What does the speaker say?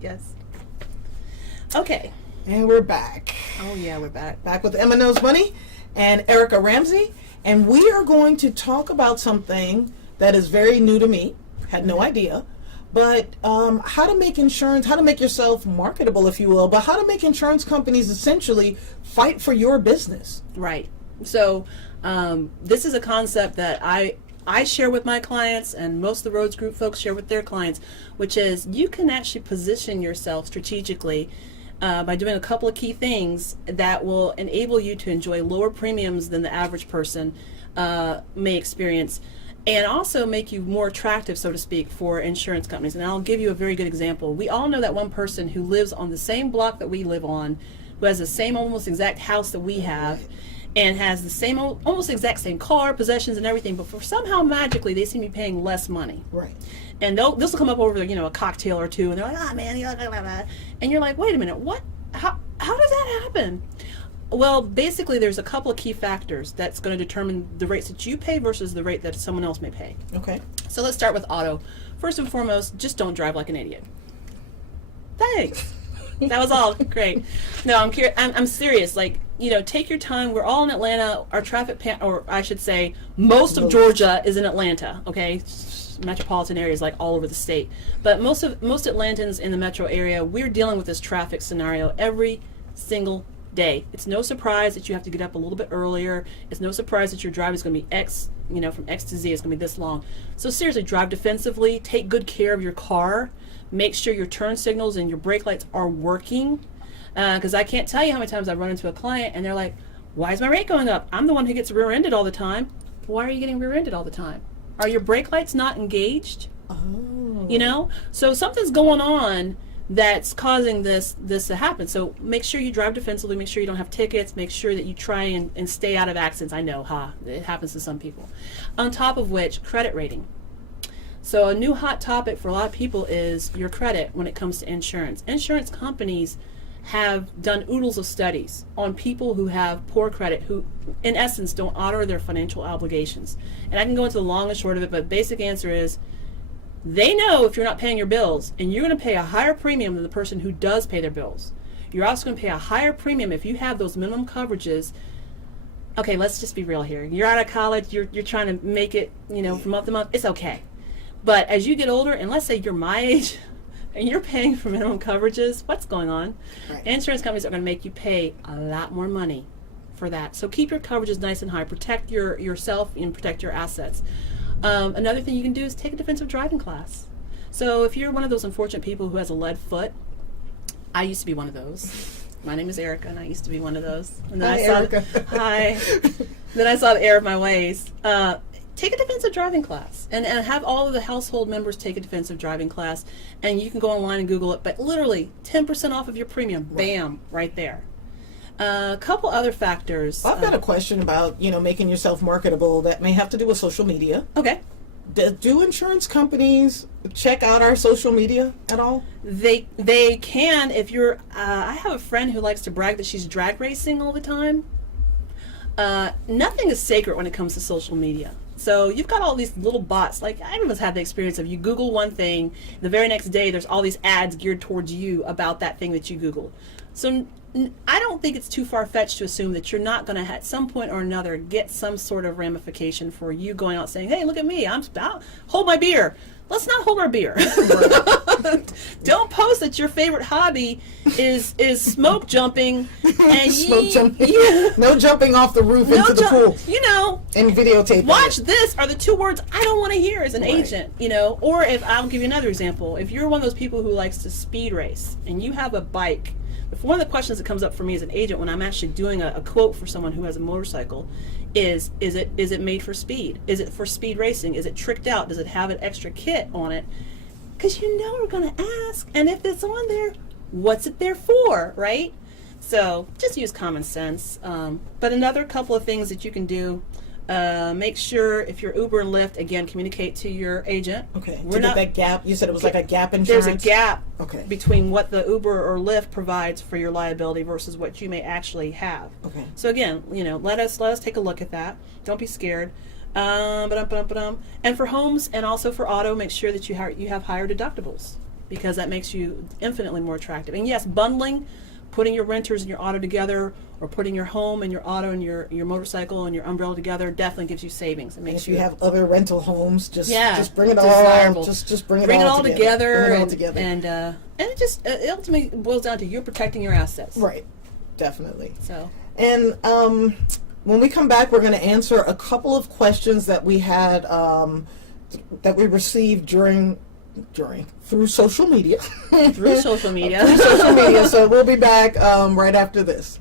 Yes. Okay. And we're back. Oh, yeah, we're back. Back with Emma Knows Money and Erica Ramsey. And we are going to talk about something that is very new to me. Had no idea. But how to make insurance, how to make yourself marketable, if you will, but how to make insurance companies essentially fight for your business. Right. So this is a concept that I share with my clients, and most of the Rhodes Group folks share with their clients, which is you can actually position yourself strategically by doing a couple of key things that will enable you to enjoy lower premiums than the average person may experience, and also make you more attractive, so to speak, for insurance companies. And I'll give you a very good example. We all know that one person who lives on the same block that we live on, who has the same almost exact house that we have, and has the same almost exact same car, possessions, and everything, but for somehow magically they seem to be paying less money. Right. And this will come up over a cocktail or two, and they're like, "Ah, man," and you're like, "Wait a minute, what? How does that happen?" Well, basically, there's a couple of key factors that's going to determine the rates that you pay versus the rate that someone else may pay. Okay. So let's start with auto. First and foremost, just don't drive like an idiot. Thanks. That was all great. No, I'm serious. Like, take your time. We're all in Atlanta. Our traffic or I should say, most of Georgia is in Atlanta. Okay, metropolitan areas like all over the state. But most Atlantans in the metro area, we're dealing with this traffic scenario every single day. It's no surprise that you have to get up a little bit earlier. It's no surprise that your drive is going to be X, from X to Z, it's going to be this long. So seriously, drive defensively. Take good care of your car. Make sure your turn signals and your brake lights are working. Because I can't tell you how many times I've run into a client and they're like, "Why is my rate going up? I'm the one who gets rear-ended all the time." Why are you getting rear-ended all the time? Are your brake lights not engaged? Oh. So something's going on that's causing this to happen. So make sure you drive defensively. Make sure you don't have tickets. Make sure that you try and stay out of accidents. I know, it happens to some people. On top of which, credit rating. So a new hot topic for a lot of people is your credit when it comes to insurance. Insurance companies have done oodles of studies on people who have poor credit, who in essence don't honor their financial obligations. And I can go into the long and short of it, but basic answer is they know if you're not paying your bills, and you're going to pay a higher premium than the person who does pay their bills. You're also going to pay a higher premium if you have those minimum coverages. Okay, let's just be real here. You're out of college, you're trying to make it, from month to month, it's okay. But as you get older, and let's say you're my age, and you're paying for minimum coverages, what's going on? Right. Insurance companies are going to make you pay a lot more money for that. So keep your coverages nice and high. Protect yourself and protect your assets. Another thing you can do is take a defensive driving class. So if you're one of those unfortunate people who has a lead foot, I used to be one of those. My name is Erica, and I used to be one of those. And then Erica. Hi. Then I saw the error of my ways. Take a defensive driving class and have all of the household members take a defensive driving class, and you can go online and Google it, but literally 10% off of your premium, bam, right there. A couple other factors. I've got a question about, making yourself marketable that may have to do with social media. Okay. Do insurance companies check out our social media at all? They can if you're, I have a friend who likes to brag that she's drag racing all the time. Nothing is sacred when it comes to social media. So you've got all these little bots. Like, I almost had the experience of you Google one thing, the very next day there's all these ads geared towards you about that thing that you Googled. So I don't think it's too far-fetched to assume that you're not going to at some point or another get some sort of ramification for you going out saying, "Hey, look at me, I'll hold my beer." Let's not hold our beer. Don't post that your favorite hobby is smoke jumping and Smoke jumping. No jumping off the roof into the pool. And videotape. Watch this are the two words I don't want to hear as an agent, Or if I'll give you another example, if you're one of those people who likes to speed race and you have a bike, one of the questions that comes up for me as an agent when I'm actually doing a quote for someone who has a motorcycle is it made for speed? Is it for speed racing? Is it tricked out? Does it have an extra kit on it? Because we're going to ask, and if it's on there, what's it there for, right? So just use common sense. But another couple of things that you can do, make sure if you're Uber and Lyft, again, communicate to your agent. Okay. To get that gap, you said it was like a gap insurance? There's a gap Okay. between what the Uber or Lyft provides for your liability versus what you may actually have. Okay. So again, let us take a look at that. Don't be scared. And for homes and also for auto, make sure that you have higher deductibles. because that makes you infinitely more attractive. And yes, bundling, putting your renters and your auto together, or putting your home and your auto and your motorcycle and your umbrella together, definitely gives you savings. It And makes if you have other rental homes, just bring it desirable. all. Just bring it bring all it all together. Bring it all and, together. And it just it ultimately boils down to you protecting your assets. Right. Definitely. So. And when we come back, we're going to answer a couple of questions that we had that we received through social media. Through social media. Through social media. So we'll be back right after this.